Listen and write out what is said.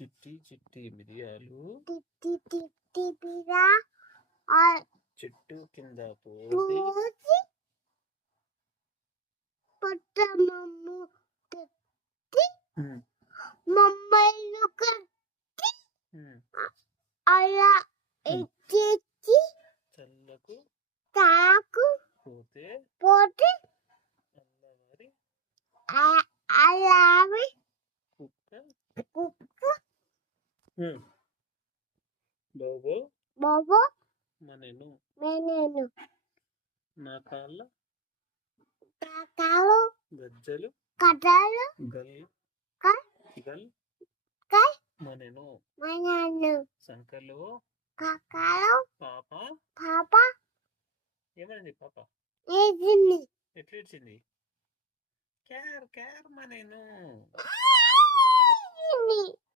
చిట్టి చిట్టి మిరియాలు టిట్టి టిట్టి బిరా చెట్టు కింద పోసి పోసి పట్టమమ్ము తెచ్చి మమ్మల్ని కట్టి అలా ఎక్కించి చల్లకు తాకు పోతే పోతే అల్లవారి అలావి కుక్క కుక్క బాబో బాబో మనెను నేను నా కాళ్ళ కాకాలు గజ్జలు కథలు గల్ కల్ గల్ కల్ మనెను మనను సంకలో కాకాలు పాప పాప ఏమైంది పాప ఏదిని ఎట్లా ఇచ్చింది కేర్ కేర్ మనెను